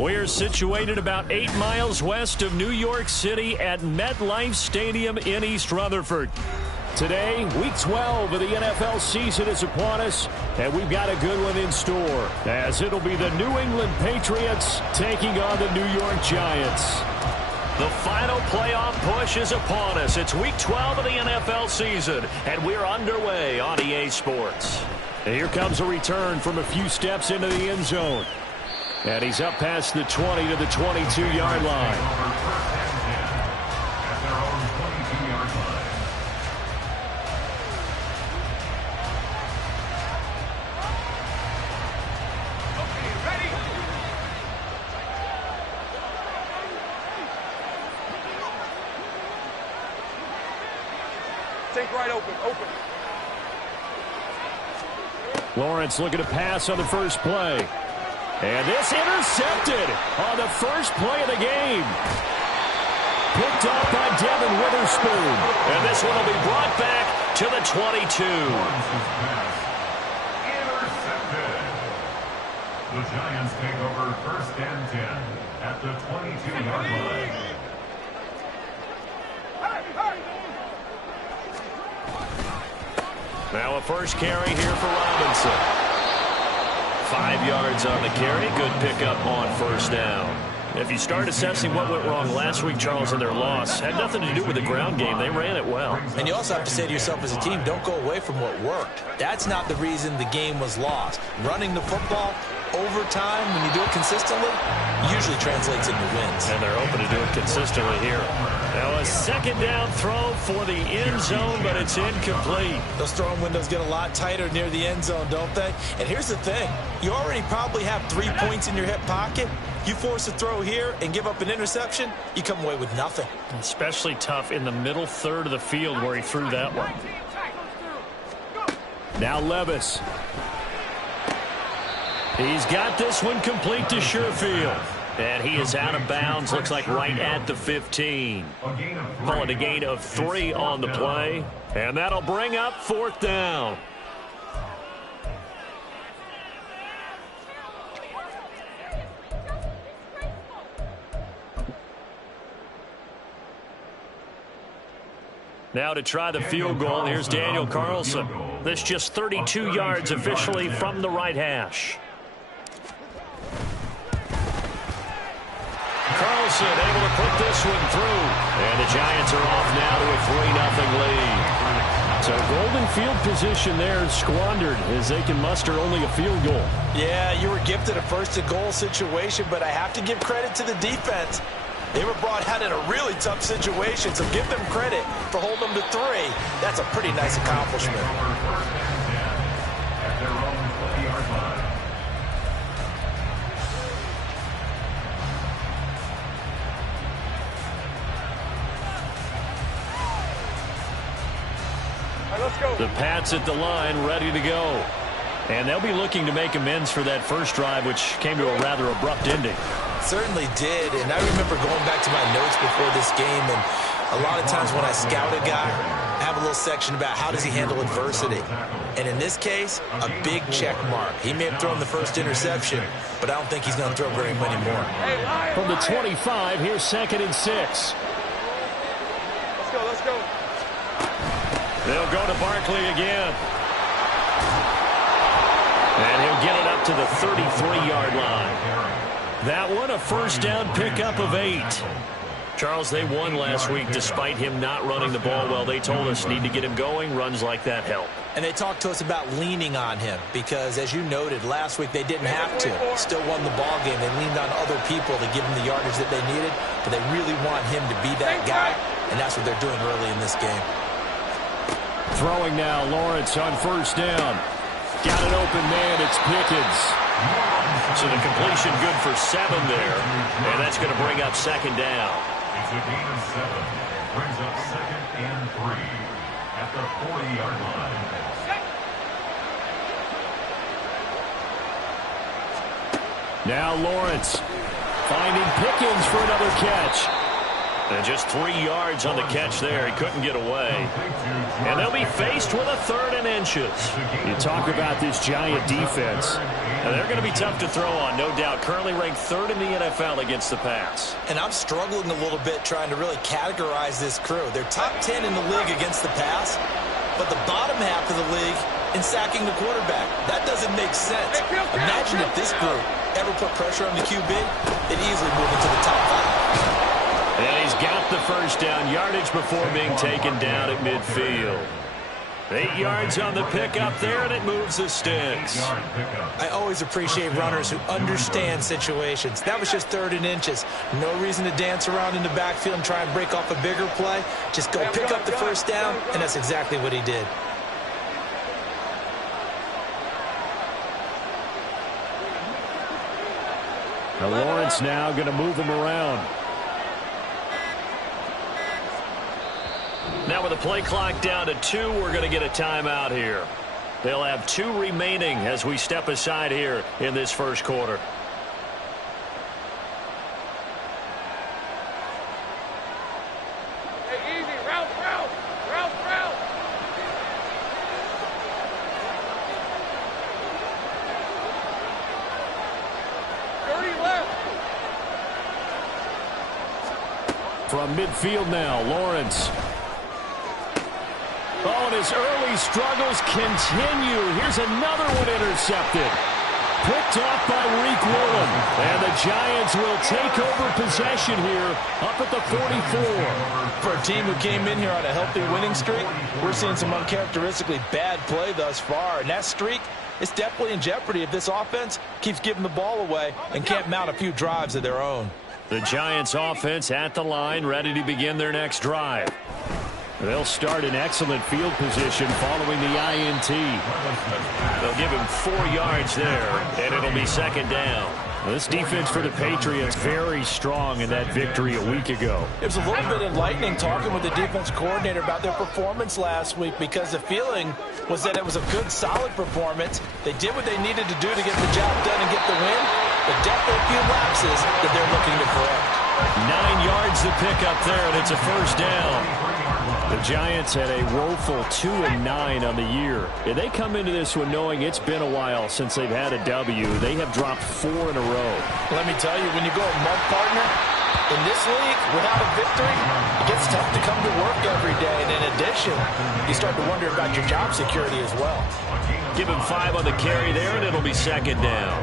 We're situated about 8 miles west of New York City at MetLife Stadium in East Rutherford. Today, Week 12 of the NFL season is upon us, and we've got a good one in store, as it'll be the New England Patriots taking on the New York Giants. The final playoff push is upon us. It's Week 12 of the NFL season, and we're underway on EA Sports. And here comes a return from a few steps into the end zone. And he's up past the 20 to the 22-yard line. Take right open. Lawrence looking to pass on the first play. And this intercepted on the first play of the game. Picked off by Devin Witherspoon. And this one will be brought back to the 22. Intercepted. The Giants take over first and 10 at the 22-yard line. Now a first carry here for Robinson. 5 yards on the carry. Good pickup on first down. If you start assessing what went wrong last week, Charles, in their loss, had nothing to do with the ground game. They ran it well. And you also have to say to yourself as a team, don't go away from what worked. That's not the reason the game was lost. Running the football over time, when you do it consistently, usually translates into wins. And they're open to do it consistently here. Now a second down throw for the end zone, but it's incomplete. Those throwing windows get a lot tighter near the end zone, don't they? And here's the thing. You already probably have 3 points in your hip pocket. You force a throw here and give up an interception, you come away with nothing. Especially tough in the middle third of the field where he threw that one. Now Levis. He's got this one complete to Sherfield. And he is out of bounds, looks like right at the 15. Call it a gain of 3 on the play. And that'll bring up fourth down. Now to try the field goal, here's Daniel Carlson. This just 32 yards officially from the right hash. Carlson able to put this one through. And the Giants are off now to a 3-0 lead. So golden field position there squandered as they can muster only a field goal. Yeah, you were gifted a first-and-goal situation, but I have to give credit to the defense. They were brought out in a really tough situation, so give them credit for holding them to 3. That's a pretty nice accomplishment. The Pats at the line, ready to go. And they'll be looking to make amends for that first drive, which came to a rather abrupt ending. Certainly did, and I remember going back to my notes before this game, and a lot of times when I scout a guy, I have a little section about how does he handle adversity. And in this case, a big check mark. He may have thrown the first interception, but I don't think he's going to throw very many more. From the 25, here's 2nd and 6. Let's go. They'll go to Barkley again. And he'll get it up to the 33-yard line. That one, a first down pickup of 8. Charles, they won last week despite him not running the ball well. They told us need to get him going. Runs like that help. And they talked to us about leaning on him because, as you noted, last week they didn't have to. Still won the ball game. They leaned on other people to give them the yardage that they needed, but they really want him to be that guy, and that's what they're doing early in this game. Throwing now, Lawrence on first down. Got an open man, it's Pickens. So the completion good for 7 there, and that's going to bring up second down. It's a gain of 7. Brings up 2nd and 3 at the 40-yard line. Now Lawrence finding Pickens for another catch. And just 3 yards on the catch there. He couldn't get away. And they'll be faced with a 3rd and inches. You talk about this Giant defense. And they're going to be tough to throw on, no doubt. Currently ranked 3rd in the NFL against the pass. And I'm struggling a little bit trying to really categorize this crew. They're top 10 in the league against the pass, but the bottom half of the league in sacking the quarterback. That doesn't make sense. Imagine if this group ever put pressure on the QB, they'd easily move into the top 5. And he's got the first down, yardage before being taken down at midfield. 8 yards on the pickup there, and it moves the sticks. I always appreciate runners who understand situations. That was just 3rd and inches. No reason to dance around in the backfield and try and break off a bigger play. Just go pick up the first down, and that's exactly what he did. Now Lawrence now going to move him around. Now with the play clock down to 2, we're going to get a timeout here. They'll have 2 remaining as we step aside here in this first quarter. Hey, easy. Route. 30 left. From midfield now, Lawrence. Oh, and his early struggles continue. Here's another one intercepted. Picked off by Reek Woolen. And the Giants will take over possession here up at the 44. For a team who came in here on a healthy winning streak, we're seeing some uncharacteristically bad play thus far. And that streak is definitely in jeopardy if this offense keeps giving the ball away and can't mount a few drives of their own. The Giants offense at the line, ready to begin their next drive. They'll start in excellent field position following the INT. They'll give him 4 yards there, and it'll be 2nd down. This defense for the Patriots very strong in that victory a week ago. It was a little bit enlightening talking with the defense coordinator about their performance last week because the feeling was that it was a good, solid performance. They did what they needed to do to get the job done and get the win, but definitely a few lapses that they're looking to correct. 9 yards to pick up there, and it's a first down. The Giants had a woeful 2-9 on the year. And they come into this one knowing it's been a while since they've had a W. They have dropped 4 in a row. Let me tell you, when you go a month partner, in this league, without a victory, it gets tough to come to work every day. And in addition, you start to wonder about your job security as well. Give him 5 on the carry there, and it'll be 2nd down.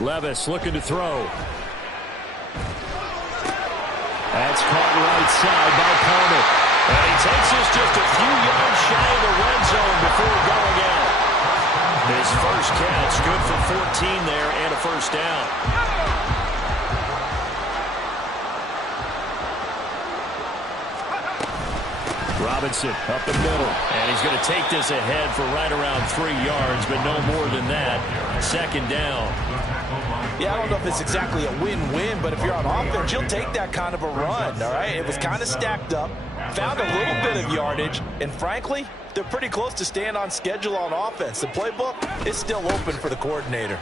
Levis looking to throw. That's caught right side by Palmer. And he takes us just a few yards shy of the red zone before going out. His first catch, good for 14 there and a first down. Robinson up the middle. And he's going to take this ahead for right around 3 yards, but no more than that. 2nd down. Yeah, I don't know if it's exactly a win-win, but if you're on offense, you'll take that kind of a run, all right? It was kind of stacked up, found a little bit of yardage, and frankly, they're pretty close to staying on schedule on offense. The playbook is still open for the coordinator.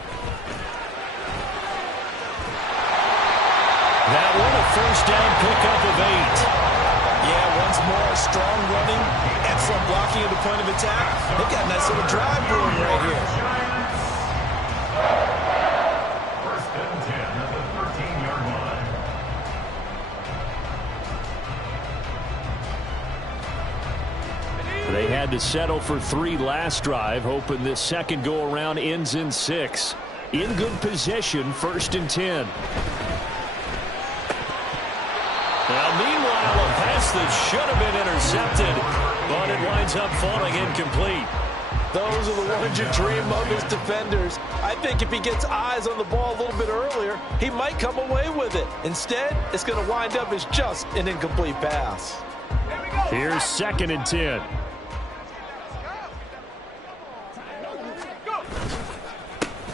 That one a first down pickup of 8. Yeah, once more, strong running, excellent blocking at the point of attack. They've got a nice little drive brewing right here. First and 10 at the 13-yard line. They had to settle for 3 last drive, hoping this second go-around ends in 6. In good position, 1st and 10. Now, meanwhile, a pass that should have been intercepted, but it winds up falling incomplete. Those are the ones you dream of as defenders. I think if he gets eyes on the ball a little bit earlier, he might come away with it. Instead, it's going to wind up as just an incomplete pass. Here's 2nd and 10.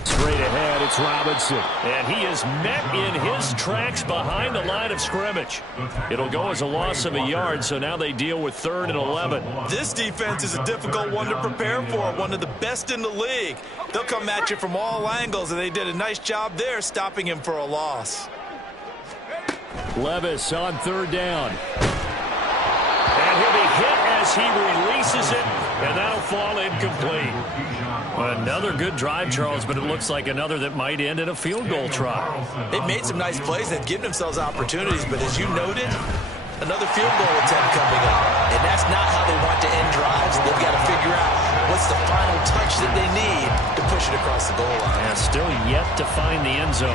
Straight ahead, It's Robinson, and he is met in his tracks behind the line of scrimmage. It'll go as a loss of a yard, so now they deal with 3rd and 11. This defense is a difficult one to prepare for, one of the best in the league. They'll come at you from all angles, and they did a nice job there stopping him for a loss. Levis on 3rd down. And he'll be hit as he releases it, and that'll fall incomplete. Another good drive, Charles, but it looks like another that might end in a field goal try. They've made some nice plays. They've given themselves opportunities, but as you noted, another field goal attempt coming up. And that's not how they want to end drives. They've got to figure out what's the final touch that they need to push it across the goal line. And still yet to find the end zone.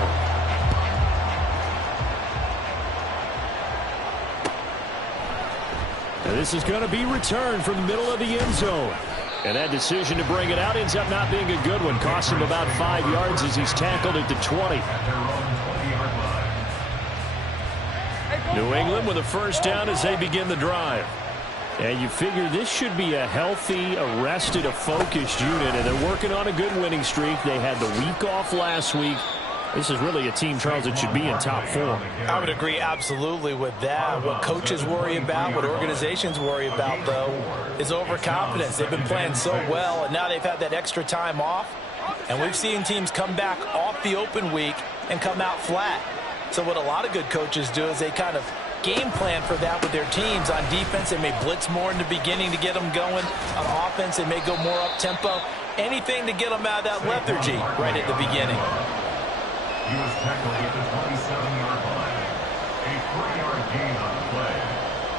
And this is going to be returned from the middle of the end zone. And that decision to bring it out ends up not being a good one. Costs him about 5 yards as he's tackled at the 20. New England with a first down as they begin the drive. And you figure this should be a healthy, arrested, a focused unit. And they're working on a good winning streak. They had the week off last week. This is really a team, Charles, that should be in top 4. I would agree absolutely with that. What coaches worry about, what organizations worry about, though, is overconfidence. They've been playing so well, and now they've had that extra time off. And we've seen teams come back off the open week and come out flat. So what a lot of good coaches do is they kind of game plan for that with their teams. On defense, they may blitz more in the beginning to get them going. On offense, they may go more up-tempo. Anything to get them out of that lethargy right at the beginning. He was tackled at the 27-yard line. A 3-yard gain on the play.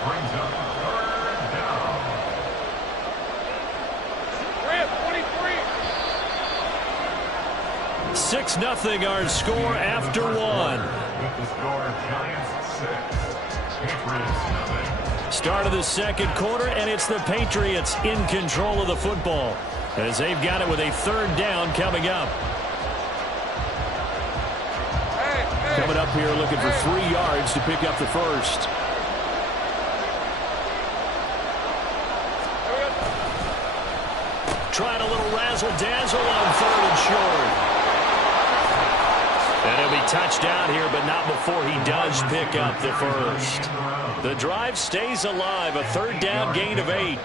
Brings up 3rd down. Rip, 23. 6-0 our score after 1. With the score, Giants 6, Patriots 0. Start of the second quarter, and it's the Patriots in control of the football as they've got it with a 3rd down coming up. Coming up here looking for 3 yards to pick up the first. Trying a little razzle-dazzle on 3rd and short. And he'll be touched down here, but not before he does pick up the first. The drive stays alive, a 3rd down gain of 8.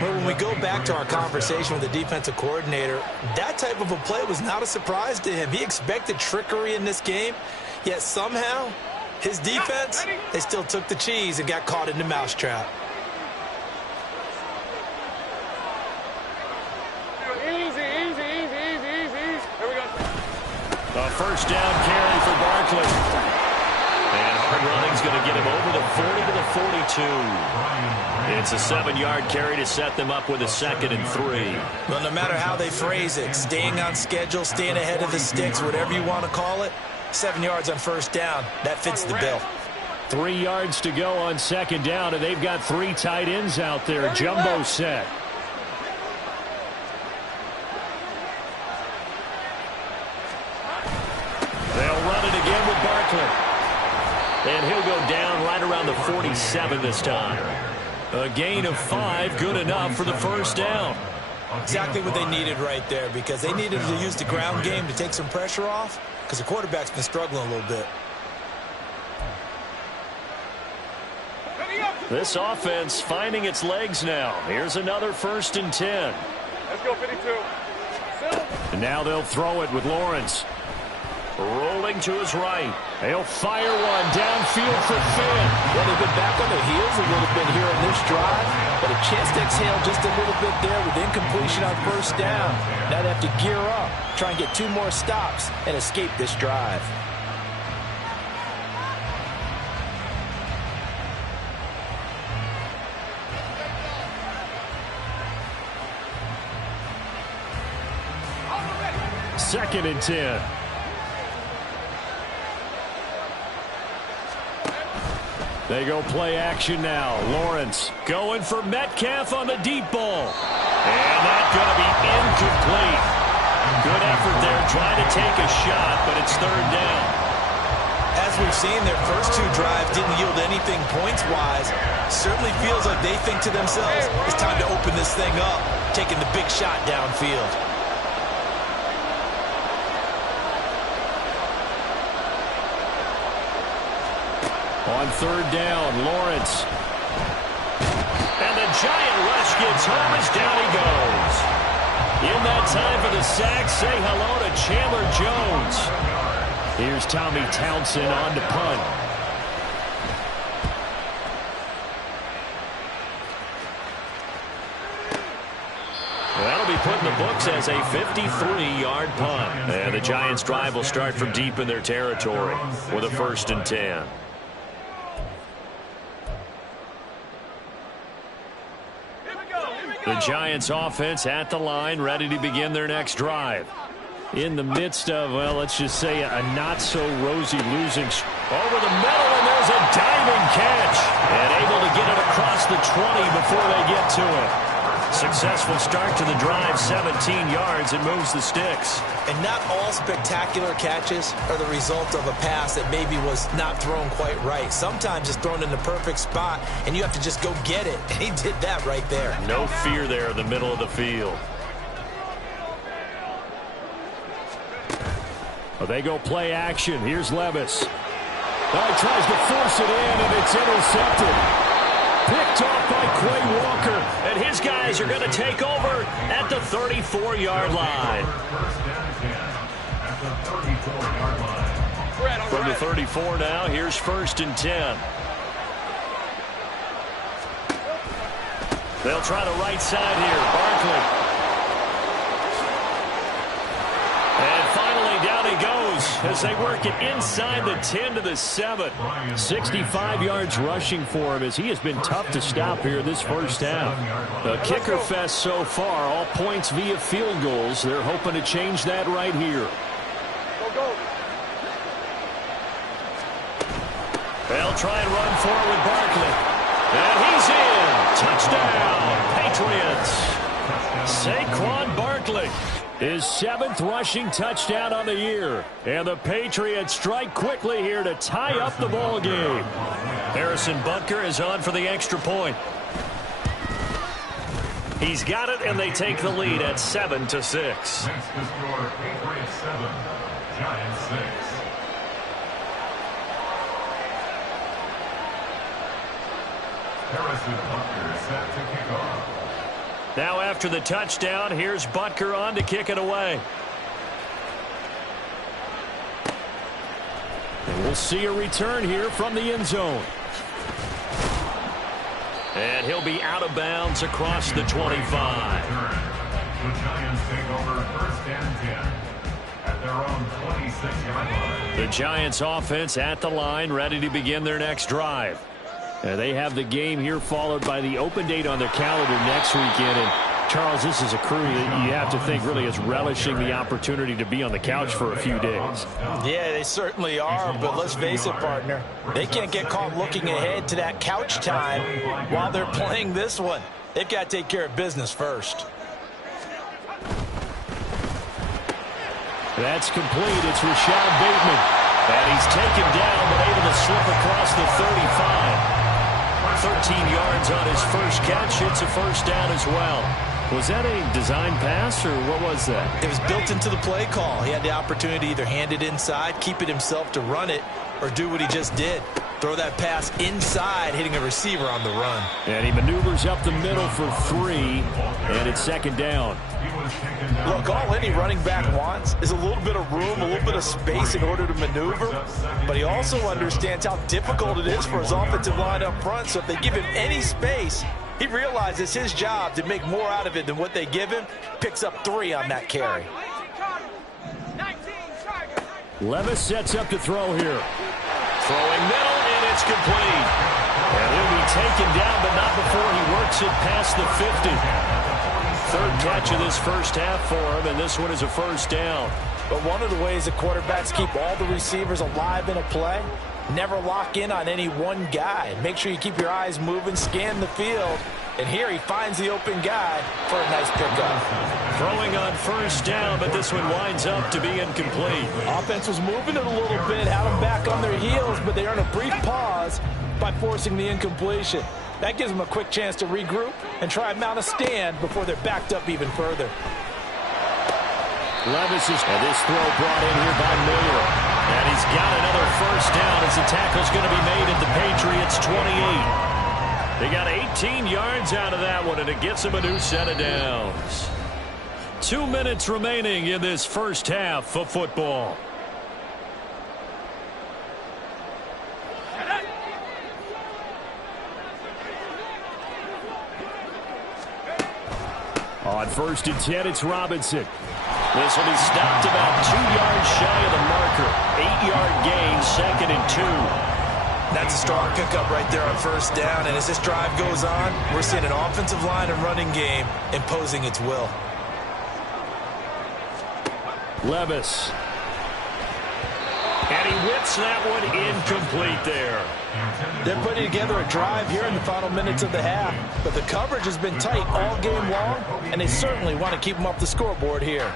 Well, when we go back to our conversation with the defensive coordinator, that type of a play was not a surprise to him. He expected trickery in this game. Yet somehow, his defense, they still took the cheese and got caught in the mousetrap. Easy. Here we go. A first down carry for Barkley. And hard running's going to get him over the 40 to the 42. It's a 7-yard carry to set them up with a 2nd and 3. Well, no matter how they phrase it, staying on schedule, staying ahead of the sticks, whatever you want to call it, 7 yards on first down. That fits the bill. 3 yards to go on 2nd down, and they've got 3 tight ends out there. Jumbo set. They'll run it again with Barkley. And he'll go down right around the 47 this time. A gain of 5, good enough for the first down. Exactly what they needed right there, because they needed to use the ground game to take some pressure off, because the quarterback's been struggling a little bit. This offense finding its legs now. Here's another 1st and 10. Let's go, 52. And now they'll throw it with Lawrence. Rolling to his right. They'll fire one downfield for Finn. Well, they've been back on their heels a little bit here in this drive, but a chance to exhale just a little bit there with incompletion on first down. Now they have to gear up, try and get 2 more stops, and escape this drive. Second and 10. They go play action now. Lawrence going for Metcalf on the deep ball. And that's going to be incomplete. Good effort there trying to take a shot, but it's 3rd down. As we've seen, their first 2 drives didn't yield anything points-wise. Certainly feels like they think to themselves, it's time to open this thing up, taking the big shot downfield. On third down, Lawrence. And the giant rush gets home as down he goes. In that time for the sack, say hello to Chandler Jones. Here's Tommy Townsend on to punt. That'll be put in the books as a 53-yard punt. And the Giants' drive will start from deep in their territory with a 1st and 10. The Giants offense at the line, ready to begin their next drive. In the midst of, well, let's just say a not-so-rosy losing. Over the middle, and there's a diving catch. And able to get it across the 20 before they get to it. Successful start to the drive, 17 yards, and moves the sticks. And not all spectacular catches are the result of a pass that maybe was not thrown quite right. Sometimes it's thrown in the perfect spot, and you have to just go get it. And he did that right there. No fear there in the middle of the field. Well, they go play action. Here's Levis. Now he tries to force it in, and it's intercepted. Picked off by Quay Walker, and his guys are going to take over at the 34-yard line. From the 34 now, here's 1st and 10. They'll try the right side here. Barkley. And finally, down he goes as they work it inside the 10 to the 7. 65 yards rushing for him as he has been tough to stop here this first half. The kicker fest so far, all points via field goals. They're hoping to change that right here. They'll try and run forward with Barkley. And he's in. Touchdown, Patriots. Saquon Barkley. His 7th rushing touchdown on the year. And the Patriots strike quickly here to tie up the ball game. Harrison Butker is on for the extra point. He's got it, and they take the lead at 7-6. Next to score, Patriots 7, Giants 6. Harrison Butker set to kick off. Now after the touchdown, here's Butker on to kick it away. And we'll see a return here from the end zone. And he'll be out of bounds across the 25. The Giants take over 1st and 10 at their own 26-yard line. The Giants offense at the line, ready to begin their next drive. They have the game here followed by the open date on their calendar next weekend. And Charles, this is a crew that you have to think really is relishing the opportunity to be on the couch for a few days. Yeah, they certainly are, but let's face it, partner. They can't get caught looking ahead to that couch time while they're playing this one. They've got to take care of business first. That's complete. It's Rashad Bateman. And he's taken down, but able to slip across the 35. 13 yards on his first catch. It's a first down as well. Was that a design pass, or what was that? It was built into the play call. He had the opportunity to either hand it inside, keep it himself to run it, or do what he just did. Throw that pass inside, hitting a receiver on the run. And he maneuvers up the middle for 3, and it's 2nd down. Look, all any running back wants is a little bit of room, a little bit of space in order to maneuver. But he also understands how difficult it is for his offensive line up front. So if they give him any space, he realizes his job to make more out of it than what they give him. Picks up 3 on that carry. Levis sets up to throw here. Throwing middle, and it's complete. And he'll be taken down, but not before he works it past the 50. 3rd catch of this first half for him, and this one is a first down. But one of the ways that quarterbacks keep all the receivers alive in a play, never lock in on any one guy. Make sure you keep your eyes moving, scan the field. And here he finds the open guy for a nice pickup. Throwing on first down, but this one winds up to be incomplete. Offense was moving it a little bit, had them back on their heels, but they earn a brief pause by forcing the incompletion. That gives them a quick chance to regroup and try and mount a stand before they're backed up even further. Levis is, and this throw brought in here by Miller. And he's got another first down as the tackle's going to be made at the Patriots' 28. They got 18 yards out of that one, and it gets them a new set of downs. 2 minutes remaining in this first half of football. On 1st and 10, it's Robinson. This will be stopped about 2 yards shy of the marker. 8-yard gain, 2nd and 2. That's a strong pickup right there on first down. And as this drive goes on, we're seeing an offensive line and running game imposing its will. Levis. And he whips that one incomplete there. They're putting together a drive here in the final minutes of the half, but the coverage has been tight all game long, and they certainly want to keep them off the scoreboard here.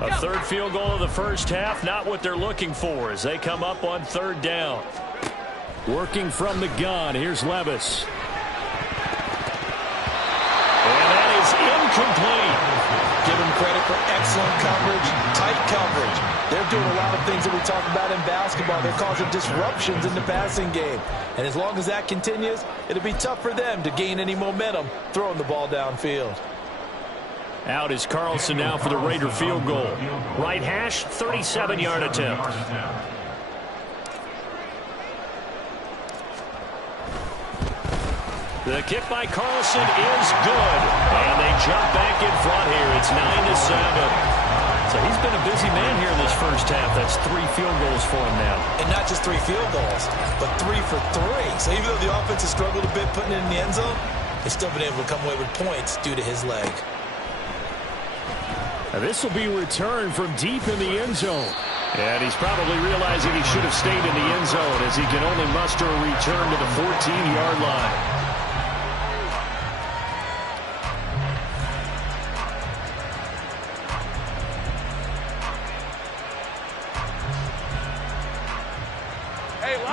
A third field goal of the first half, not what they're looking for as they come up on 3rd down. Working from the gun, here's Levis. And that is incomplete. Give them credit for excellent coverage, tight coverage. They're doing a lot of things that we talk about in basketball. They're causing disruptions in the passing game. And as long as that continues, it'll be tough for them to gain any momentum throwing the ball downfield. Out is Carlson now for the Raider field goal. Right hash, 37-yard attempt. The kick by Carlson is good. And they jump back in front here. It's 9-7. So he's been a busy man here in this first half. That's 3 field goals for him now. And not just 3 field goals, but 3 for 3. So even though the offense has struggled a bit putting it in the end zone, they've still been able to come away with points due to his leg. Now this will be returned from deep in the end zone. And he's probably realizing he should have stayed in the end zone as he can only muster a return to the 14-yard line.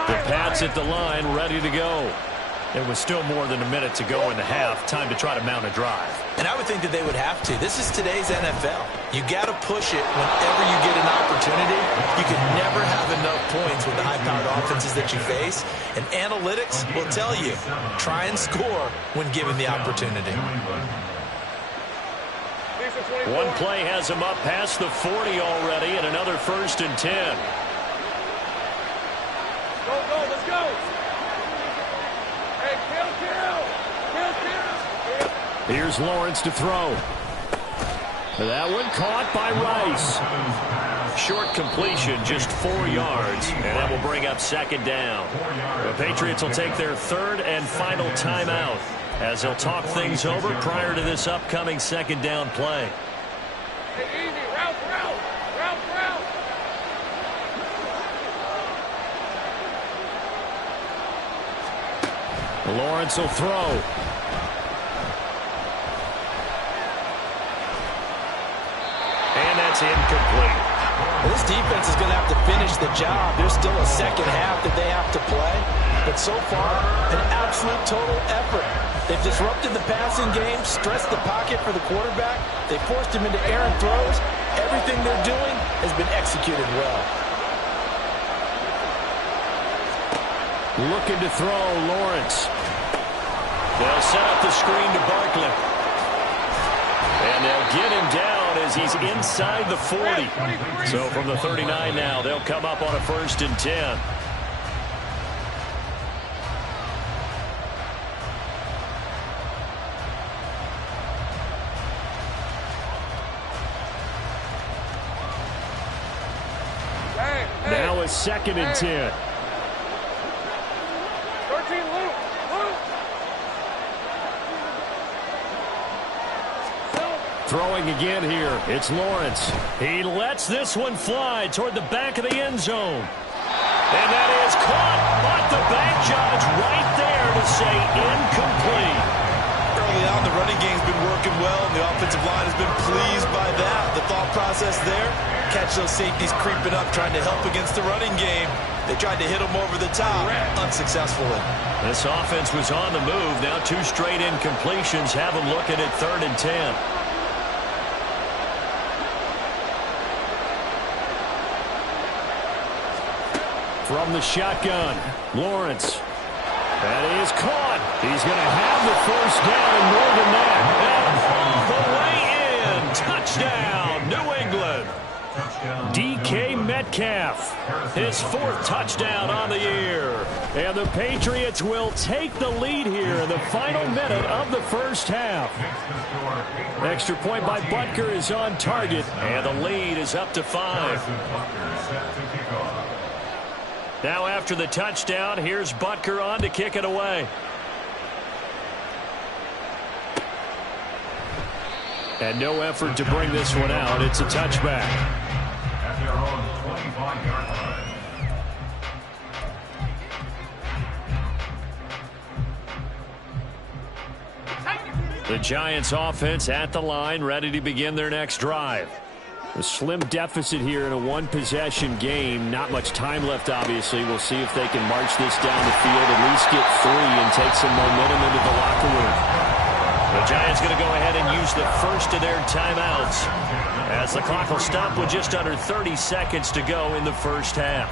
The Pats at the line, ready to go. There was still more than a minute to go in the half. Time to try to mount a drive. And I would think that they would have to. This is today's NFL. You got to push it whenever you get an opportunity. You can never have enough points with the high-powered offenses that you face. And analytics will tell you, try and score when given the opportunity. One play has him up past the 40 already, and another 1st and 10. Go, let's go. Hey, kill. Here's Lawrence to throw. That one caught by Rice. Short completion, just 4 yards, and that will bring up 2nd down. The Patriots will take their 3rd and final timeout as they'll talk things over prior to this upcoming 2nd down play. Hey, easy, route. Lawrence will throw. And that's incomplete. Well, this defense is going to have to finish the job. There's still a second half that they have to play. But so far, an absolute total effort. They've disrupted the passing game, stressed the pocket for the quarterback. They forced him into errant throws. Everything they're doing has been executed well. Looking to throw, Lawrence. They'll set up the screen to Barkley. And they'll get him down as he's inside the 40. So from the 39 now, they'll come up on a 1st and 10. Now a 2nd and 10. 13, Luke. Throwing again here. It's Lawrence. He lets this one fly toward the back of the end zone. And that is caught. But the back judge right there to say incomplete. Early on, the running game's been working well, and the offensive line has been pleased by that. The thought process there, catch those safeties creeping up, trying to help against the running game. They tried to hit him over the top, unsuccessfully. This offense was on the move. Now 2 straight incompletions have them looking at 3rd and 10. From the shotgun, Lawrence. That is caught. He's going to have the first down and more than that. And the way in. Touchdown, New England. DK Metcalf, his 4th touchdown on the year. And the Patriots will take the lead here in the final minute of the first half. Extra point by Butker is on target, and the lead is up to 5. Now after the touchdown, here's Butker on to kick it away. And no effort to bring this one out. It's a touchback. At their own 25-yard line. The Giants offense at the line, ready to begin their next drive. A slim deficit here in a 1-possession game. Not much time left, obviously. We'll see if they can march this down the field, at least get 3 and take some momentum into the locker room. The Giants going to go ahead and use the first of their timeouts, as the clock will stop with just under 30 seconds to go in the first half.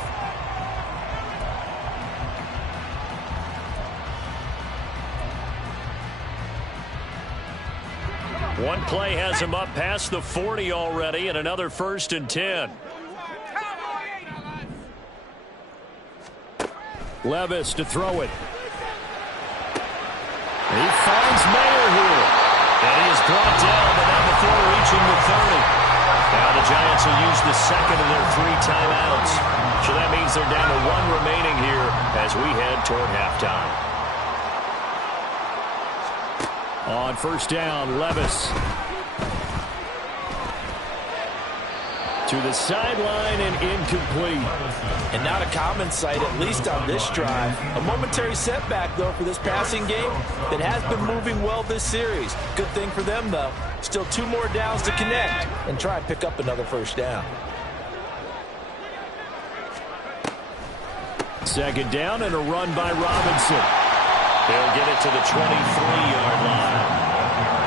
One play has him up past the 40 already, and another 1st and 10. Levis to throw it. He finds Mayer here. And he is brought down, but not before reaching the 30. Now the Giants will use the second of their 3 timeouts. So that means they're down to 1 remaining here as we head toward halftime. On first down, Levis. To the sideline and incomplete. And not a common sight, at least on this drive. A momentary setback, though, for this passing game that has been moving well this series. Good thing for them, though. Still 2 more downs to connect and try and pick up another first down. Second down and a run by Robinson. They'll get it to the 23-yard line.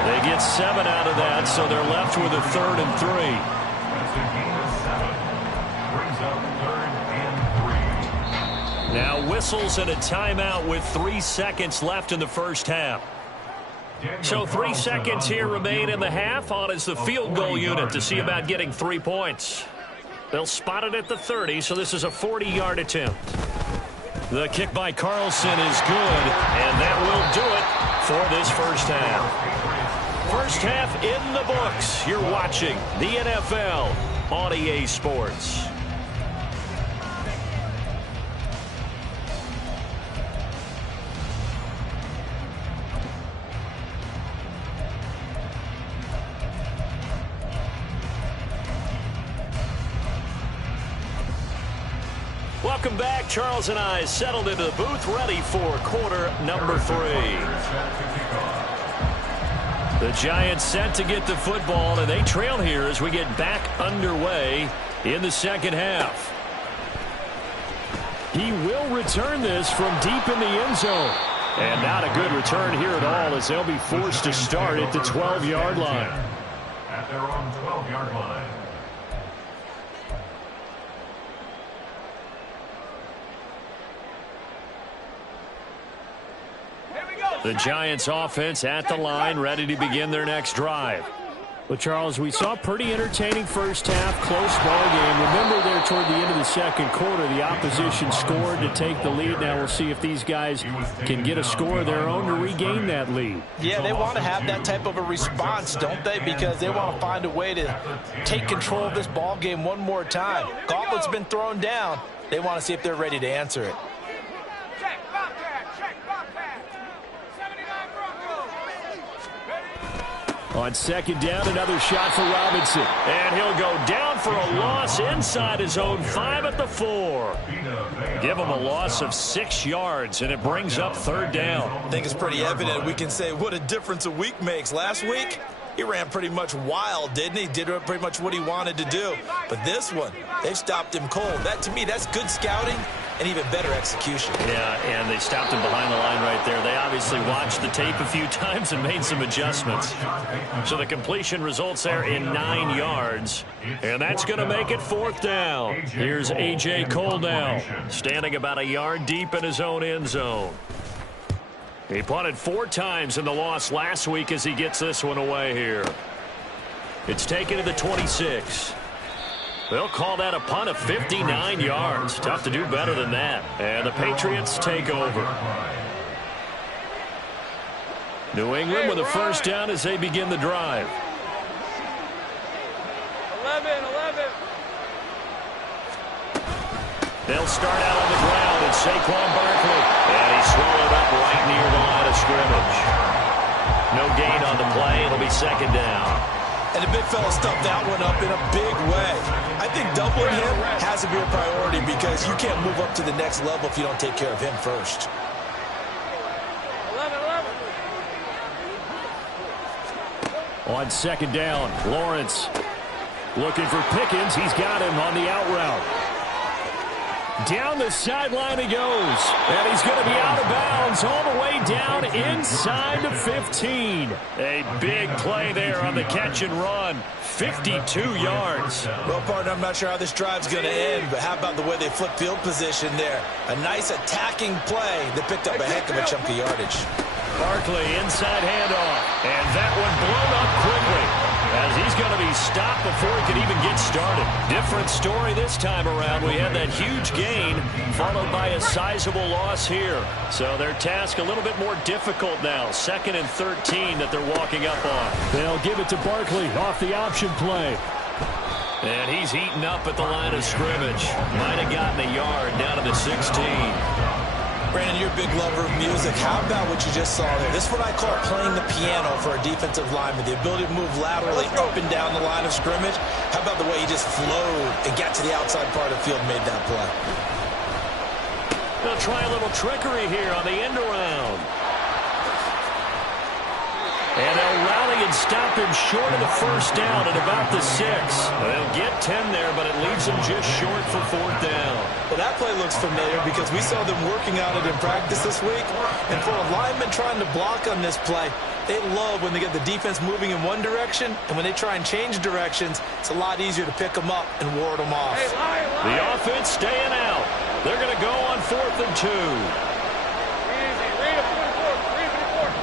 They get 7 out of that, so they're left with a 3rd and 3. Now whistles and a timeout with 3 seconds left in the first half. So 3 seconds here remain in the half. On is the field goal unit to see about getting 3 points. They'll spot it at the 30, so this is a 40-yard attempt. The kick by Carlson is good, and that will do it for this first half. First half in the books. You're watching the NFL on EA Sports. Welcome back. Charles and I settled into the booth, ready for quarter number 3. The Giants set to get the football, and they trail here as we get back underway in the second half. He will return this from deep in the end zone. And not a good return here at all, as they'll be forced to start at the 12-yard line. At their own 12-yard line. The Giants offense at the line, ready to begin their next drive. Well, Charles, we saw a pretty entertaining first half, close ball game. Remember there toward the end of the second quarter, the opposition scored to take the lead. Now we'll see if these guys can get a score of their own to regain that lead. Yeah, they want to have that type of a response, don't they? Because they want to find a way to take control of this ball game one more time. Gauntlet's been thrown down. They want to see if they're ready to answer it. On second down, another shot for Robinson. And he'll go down for a loss inside his own 5 at the 4. Give him a loss of 6 yards, and it brings up third down. I think it's pretty evident. We can say what a difference a week makes. Last week, he ran pretty much wild, didn't he? Did pretty much what he wanted to do. But this one, they've stopped him cold. That, to me, that's good scouting and even better execution. Yeah, and they stopped him behind the line right there. They obviously watched the tape a few times and made some adjustments. So the completion results there in 9 yards, and that's going to make it 4th down. Here's A.J. Cole now, standing about a yard deep in his own end zone. He punted 4 times in the loss last week as he gets this one away here. It's taken to the 26. They'll call that a punt of 59 yards. Tough to do better than that. And the Patriots take over. New England with a first down as they begin the drive. 11. They'll start out on the ground. It's Saquon Barkley. And he's swallowed up right near the line of scrimmage. No gain on the play. It'll be 2nd down. And the big fella stuffed that one up in a big way. I think doubling him has to be a priority because you can't move up to the next level if you don't take care of him first. 11. On 2nd down, Lawrence looking for Pickens. He's got him on the out route. Down the sideline he goes. And he's going to be out of bounds all the way down inside the 15. A big play there on the catch and run. 52 yards. Well, partner, I'm not sure how this drive's going to end, but how about the way they flip field position there? A nice attacking play that picked up a heck of a chunk of yardage. Barkley inside handoff. And that one blown up quickly, as he's going to be stopped before he could even get started. Different story this time around. We had that huge gain followed by a sizable loss here. So their task a little bit more difficult now. 2nd and 13 that they're walking up on. They'll give it to Barkley off the option play. And he's eaten up at the line of scrimmage. Might have gotten a yard down to the 16. Brandon, you're a big lover of music. How about what you just saw there? This is what I call playing the piano for a defensive lineman. The ability to move laterally up and down the line of scrimmage. How about the way he just flowed and got to the outside part of the field and made that play? They'll try a little trickery here on the end around. And they'll rally and stop him short of the first down at about the 6. They'll get 10 there, but it leaves them just short for 4th down. Well, that play looks familiar because we saw them working on it in practice this week. And for a lineman trying to block on this play, they love when they get the defense moving in one direction. And when they try and change directions, it's a lot easier to pick them up and ward them off. Hey, lie. The offense staying out. They're going to go on 4th and 2. Easy. Read it, 44.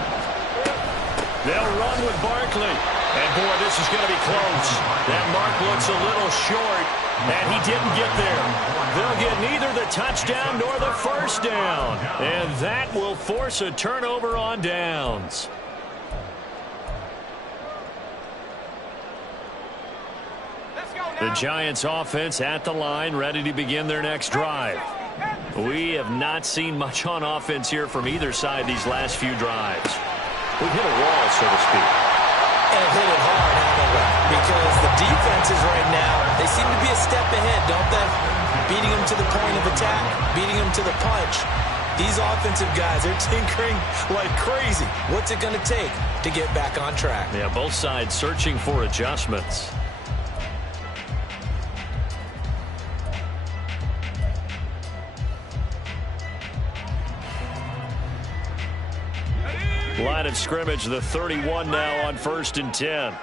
They'll run with Barkley. And, boy, this is going to be close. That mark looks a little short, and he didn't get there. They'll get neither the touchdown nor the first down. And that will force a turnover on downs. The Giants offense at the line, ready to begin their next drive. We have not seen much on offense here from either side these last few drives. We've hit a wall, so to speak. And hit it hard, haven't we? Because the defenses right now, they seem to be a step ahead, don't they? Beating them to the point of attack, beating them to the punch. These offensive guys, they're tinkering like crazy. What's it going to take to get back on track? Yeah, both sides searching for adjustments. Line of scrimmage, the 31 now on 1st and 10.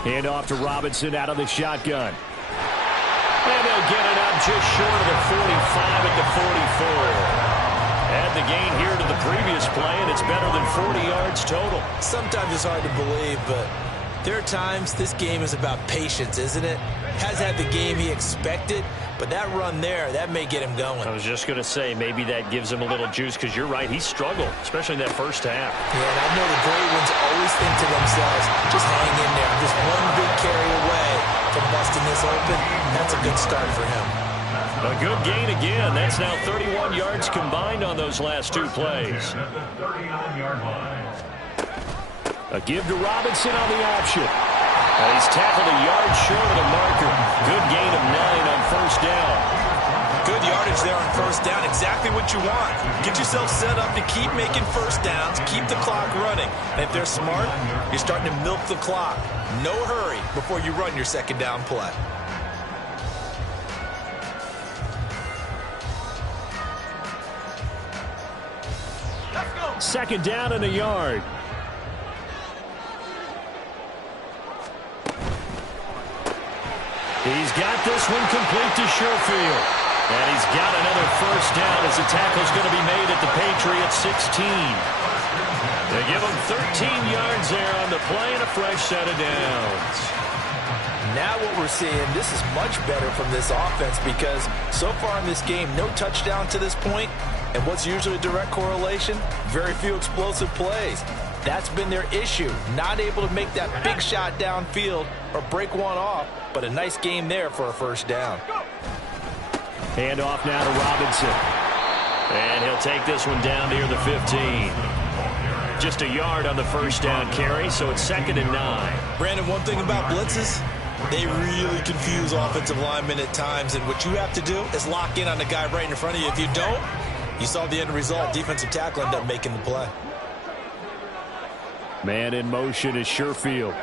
Hand off to Robinson out of the shotgun. And they'll get it up just short of the 45 at the 44. Add the gain here to the previous play, and it's better than 40 yards total. Sometimes it's hard to believe, but there are times this game is about patience, isn't it? Has had the game he expected, but that run there, that may get him going. I was just going to say, maybe that gives him a little juice, because you're right, he struggled, especially in that first half. Yeah, and I know the great ones always think to themselves, just hang in there. Just one big carry away from busting this open. That's a good start for him. A good gain again. That's now 31 yards combined on those last 2 plays. A give to Robinson on the option. And he's tackled a yard short of the marker. Good gain of 9 on first down. Good yardage there on first down. Exactly what you want. Get yourself set up to keep making first downs, keep the clock running. And if they're smart, you're starting to milk the clock. No hurry before you run your second down play. Second down and a yard. He's got this one complete to Sherfield. And he's got another first down as the tackle's going to be made at the Patriots 16. They give him 13 yards there on the play and a fresh set of downs. Now what we're seeing, this is much better from this offense because so far in this game, no touchdown to this point. And what's usually a direct correlation? Very few explosive plays. That's been their issue. Not able to make that big shot downfield or break one off, but a nice game there for a first down. Hand off now to Robinson. And he'll take this one down near the 15. Just a yard on the first down carry, so it's 2nd and 9. Brandon, one thing about blitzes, they really confuse offensive linemen at times, and what you have to do is lock in on the guy right in front of you. If you don't, you saw the end result. Defensive tackle ended up making the play. Man in motion is Sherfield.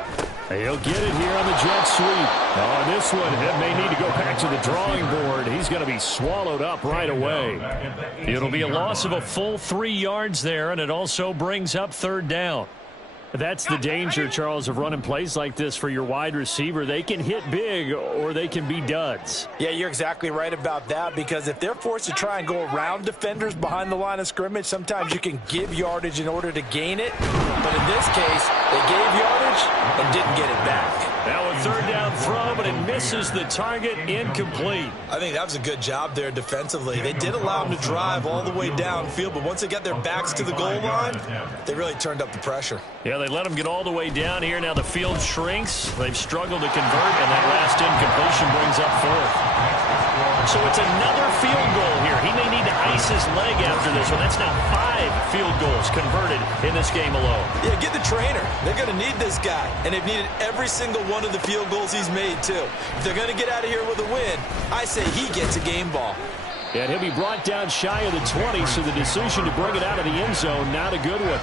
He'll get it here on the jet sweep. Oh, this one, it may need to go back to the drawing board. He's going to be swallowed up right away. It'll be a loss of a full 3 yards there, and it also brings up 3rd down. That's the danger, Charles, of running plays like this for your wide receiver. They can hit big or they can be duds. Yeah, you're exactly right about that because if they're forced to try and go around defenders behind the line of scrimmage, sometimes you can give yardage in order to gain it. But in this case, they gave yardage and didn't get it back. Now a 3rd down throw, but it misses the target, incomplete. I think that was a good job there defensively. They did allow them to drive all the way downfield, but once they got their backs to the goal line, they really turned up the pressure. Yeah, they let them get all the way down here. Now the field shrinks. They've struggled to convert, and that last incompletion brings up 4th. So it's another field goal here. He may need to ice his leg after this one. That's now 5 field goals converted in this game alone. Yeah, get the trainer. They're going to need this guy, and they've needed every single one of the field goals he's made, too. If they're going to get out of here with a win, I say he gets a game ball. And he'll be brought down shy of the 20, so the decision to bring it out of the end zone, not a good one.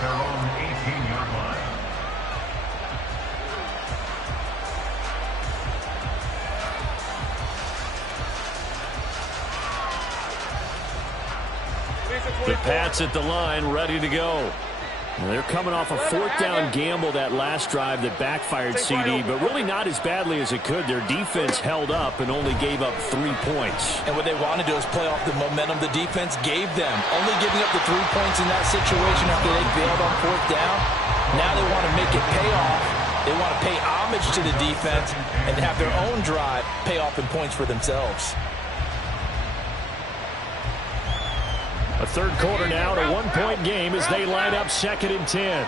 The Pats at the line, ready to go. Well, they're coming off a 4th down gamble that last drive that backfired CD, but really not as badly as it could. Their defense held up and only gave up 3 points. And what they want to do is play off the momentum the defense gave them. Only giving up the 3 points in that situation after they failed on 4th down. Now they want to make it pay off. They want to pay homage to the defense and have their own drive pay off in points for themselves. A 3rd quarter now, a 1-point game as they line up 2nd and 10.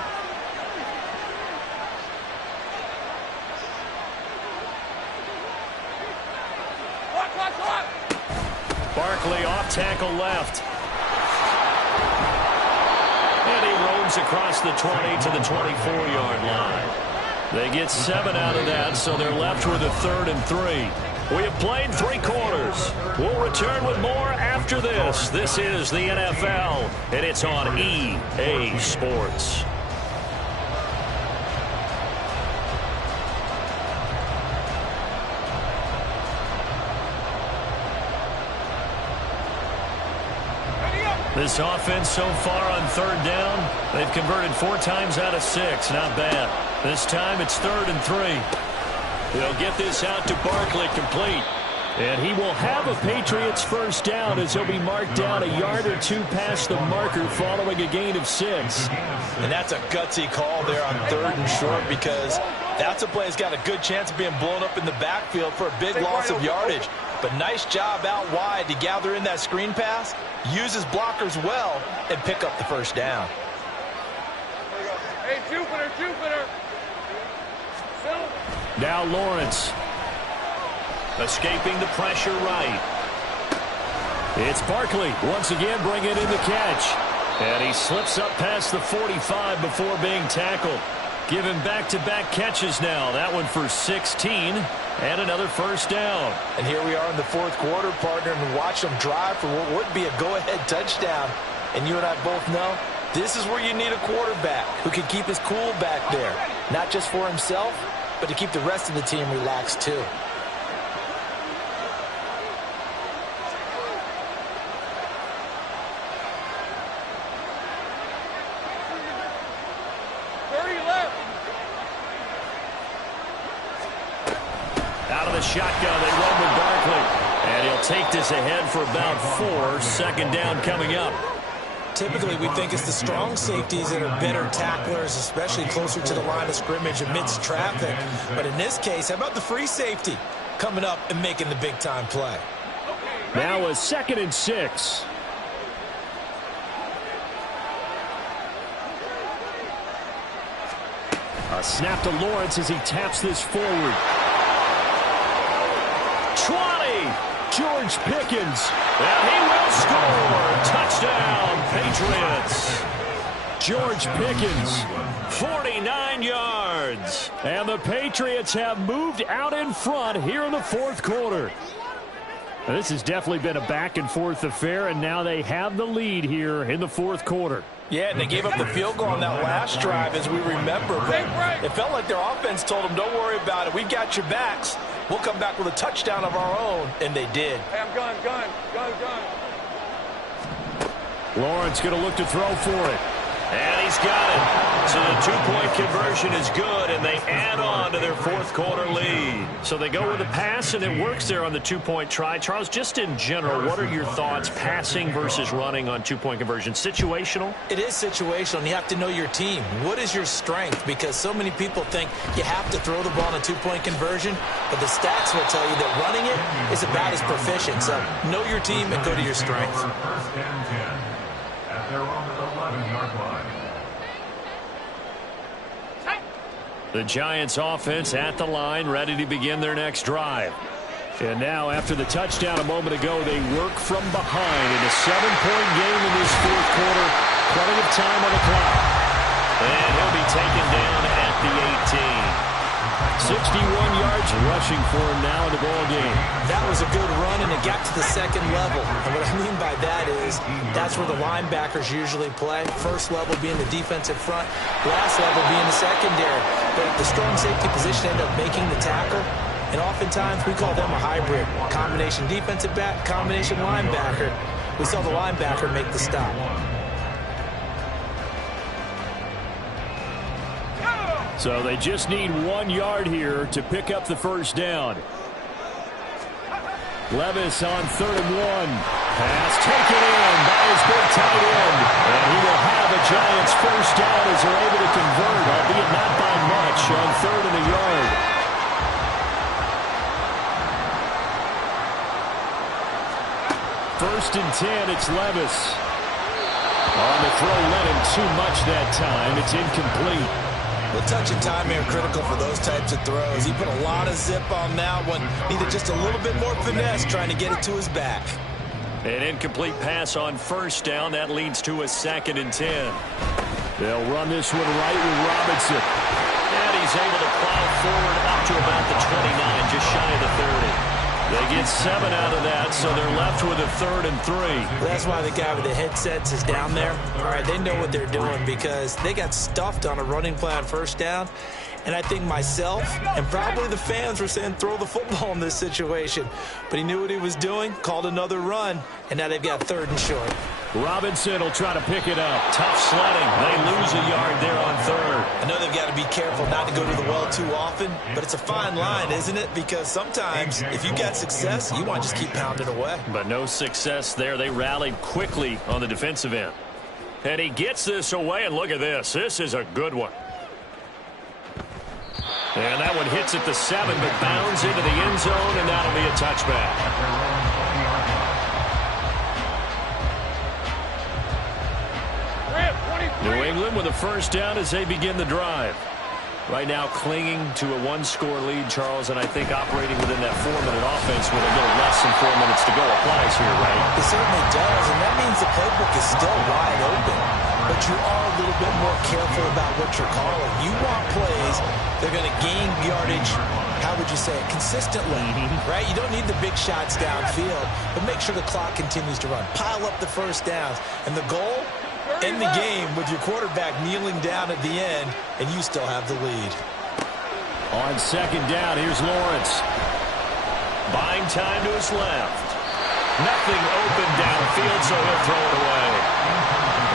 Barkley off tackle left. And he roams across the 20 to the 24-yard line. They get 7 out of that, so they're left with a 3rd and 3. We have played 3 quarters. We'll return with more after this. This is the NFL, and it's on EA Sports. This offense so far on 3rd down, they've converted 4 times out of 6. Not bad. This time it's 3rd and 3. They'll get this out to Barkley complete. And he will have a Patriots first down as he'll be marked down a yard or 2 past the marker following a gain of 6. And that's a gutsy call there on 3rd and short because that's a play that's got a good chance of being blown up in the backfield for a big loss of yardage. But nice job out wide to gather in that screen pass, use his blockers well, and pick up the first down. Hey, Jupiter, Jupiter. Now Lawrence. Escaping the pressure right. It's Barkley once again bringing in the catch. And he slips up past the 45 before being tackled. Give him back-to-back catches now. That one for 16 and another first down. And here we are in the 4th quarter, partner, and watch them drive for what would be a go-ahead touchdown. And you and I both know this is where you need a quarterback who can keep his cool back there. Not just for himself, but to keep the rest of the team relaxed too. Out of the shotgun, they run with Barkley. And he'll take this ahead for about 4. Second down coming up. Typically, we think it's the strong safeties that are better tacklers, especially closer to the line of scrimmage amidst traffic. But in this case, how about the free safety coming up and making the big-time play? Now a 2nd and 6. A snap to Lawrence as he taps this forward. 20. George Pickens. And he will score. Touchdown, Patriots. George Pickens, 49 yards. And the Patriots have moved out in front here in the 4th quarter. Now, this has definitely been a back-and-forth affair, and now they have the lead here in the 4th quarter. Yeah, and they gave up the field goal on that last drive, as we remember. But it felt like their offense told them, don't worry about it. We've got your backs. We'll come back with a touchdown of our own, and they did. Hey, I'm gun. Lawrence going to look to throw for it. And he's got it. So the 2-point conversion is good, and they add on to their 4th quarter lead. So they go with a pass, and it works there on the 2-point try. Charles, just in general, what are your thoughts passing versus running on 2-point conversion? Situational? It is situational, and you have to know your team. What is your strength? Because so many people think you have to throw the ball in a 2-point conversion, but the stats will tell you that running it is about as proficient. So know your team and go to your strength. First and 10 at their own 11-yard line. The Giants offense at the line, ready to begin their next drive. And now, after the touchdown a moment ago, they work from behind in a 7-point game in this 4th quarter. Plenty of time on the clock. And he'll be taken down at the 18. 61 yards rushing for him now in the ball game. That was a good run, and it got to the 2nd level. And what I mean by that is that's where the linebackers usually play. First level being the defensive front, last level being the secondary. But the strong safety position ended up making the tackle. And oftentimes we call them a hybrid. Combination defensive back, combination linebacker. We saw the linebacker make the stop. So they just need 1 yard here to pick up the first down. Levis on 3rd and 1. Pass taken in by his big tight end. And he will have a Giants first down as they're able to convert, albeit not by much, on 3rd and a yard. First and 10, it's Levis. On the throw, led him too much that time. It's incomplete. Well, touch and time here critical for those types of throws. He put a lot of zip on that one. Needed just a little bit more finesse trying to get it to his back. An incomplete pass on first down. That leads to a 2nd and 10. They'll run this one right with Robinson. And he's able to plow forward up to about the 29, just shy of the 30. They get 7 out of that, so they're left with a 3rd and 3. That's why the guy with the headsets is down there. All right, they know what they're doing because they got stuffed on a running play on first down. And I think myself and probably the fans were saying throw the football in this situation. But he knew what he was doing, called another run, and now they've got 3rd and short. Robinson will try to pick it up. Tough sledding. They lose a yard there on 3rd. I know they've got to be careful not to go to the well too often, but it's a fine line, isn't it? Because sometimes if you got success, you want to just keep pounding away. But no success there. They rallied quickly on the defensive end. And he gets this away, and look at this. This is a good one. And that one hits at the 7, but bounds into the end zone, and that'll be a touchback. New England with a first down as they begin the drive. Right now clinging to a 1-score lead, Charles, and I think operating within that 4-minute offense with a little less than 4 minutes to go applies here, right? It certainly does, and that means the playbook is still wide open. But you are a little bit more careful about what you're calling. You want plays that are going to gain yardage, how would you say it, consistently, right? You don't need the big shots downfield, but make sure the clock continues to run. Pile up the first downs. And the goal? End the game with your quarterback kneeling down at the end, and you still have the lead. On second down, here's Lawrence. Buying time to his left. Nothing open downfield, so he'll throw it away.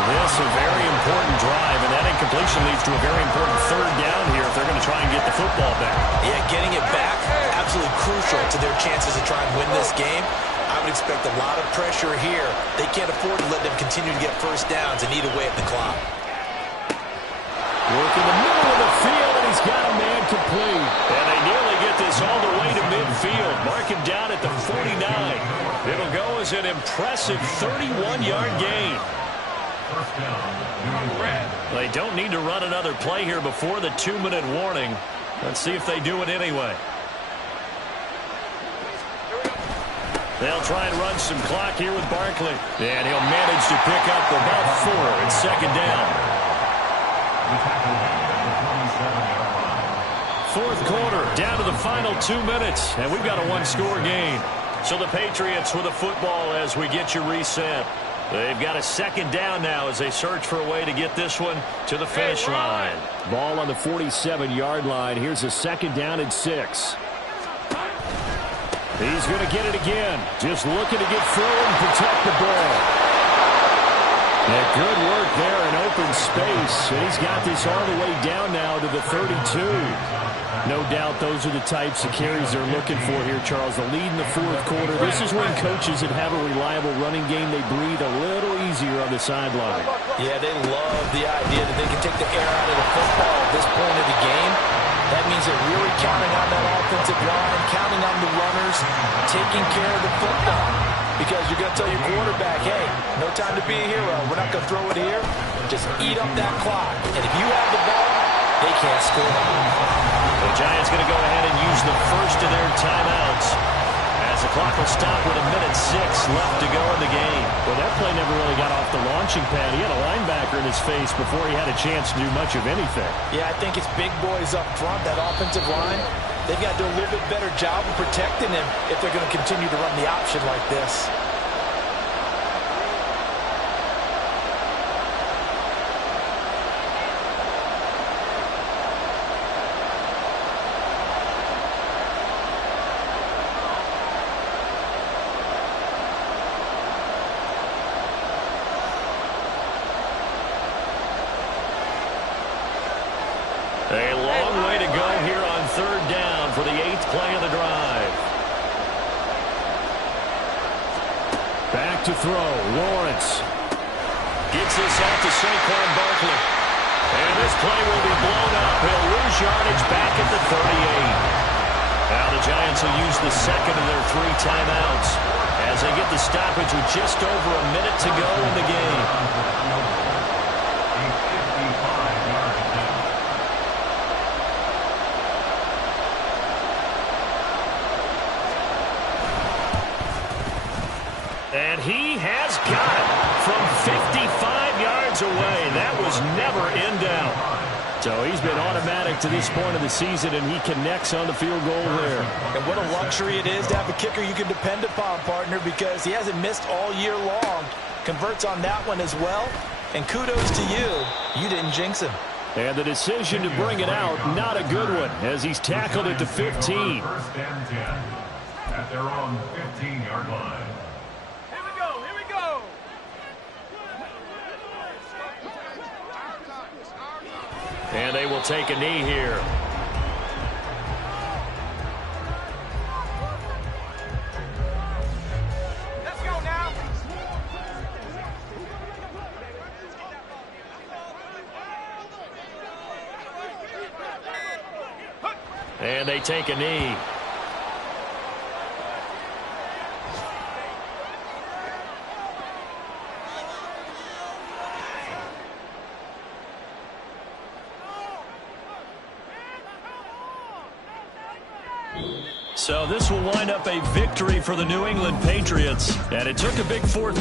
This a very important drive, and that completion leads to a very important third down here if they're going to try and get the football back. Yeah, getting it back, absolutely crucial to their chances to try and win this game. I would expect a lot of pressure here. They can't afford to let them continue to get first downs and eat away at the clock. Work in the middle of the field, and he's got a man complete. And they nearly get this all the way to midfield. Mark him down at the 49. It'll go as an impressive 31-yard gain. They don't need to run another play here before the 2-minute warning. Let's see if they do it anyway. They'll try and run some clock here with Barkley. And he'll manage to pick up about 4 at second down. Fourth quarter, down to the final 2 minutes, and we've got a one-score game. So the Patriots with the football as we get you reset. They've got a second down now as they search for a way to get this one to the finish line. Ball on the 47-yard line. Here's a second down and 6. He's going to get it again. Just looking to get through and protect the ball. Yeah, good work there in open space. And he's got this all the way down now to the 32. No doubt those are the types of carries they're looking for here, Charles. The lead in the fourth quarter. This is when coaches that have a reliable running game, they breathe a little easier on the sideline. Yeah, they love the idea that they can take the air out of the football at this point of the game. That means they're really counting on that offensive line, counting on the runners, taking care of the football. Because you're going to tell your quarterback, hey, no time to be a hero. We're not going to throw it here. Just eat up that clock. And if you have the ball, they can't score. The Giants going to go ahead and use the first of their timeouts as the clock will stop with 1:06 left to go in the game. Well, that play never really got off the launching pad. He had a linebacker in his face before he had a chance to do much of anything. Yeah, I think it's big boys up front, that offensive line. They've got to do a little bit better job of protecting him if they're going to continue to run the option like this. A long way to go here on third down for the 8th play of the drive. Back to throw. Lawrence. Gets this out to Saquon Barkley. And this play will be blown up. He'll lose yardage back at the 38. Now the Giants will use the second of their 3 timeouts as they get the stoppage with just over a minute to go in the game. And he has got it from 55 yards away. That was never in doubt. So he's been automatic to this point of the season, and he connects on the field goal there. And what a luxury it is to have a kicker you can depend upon, partner, because he hasn't missed all year long. Converts on that one as well. And kudos to you. You didn't jinx him. And the decision to bring it out, not a good one, as he's tackled at the 15. First and 10 at their own 15-yard line. And they will take a knee here. Let's go now. And they take a knee. So this will wind up a victory for the New England Patriots. And it took a big fourth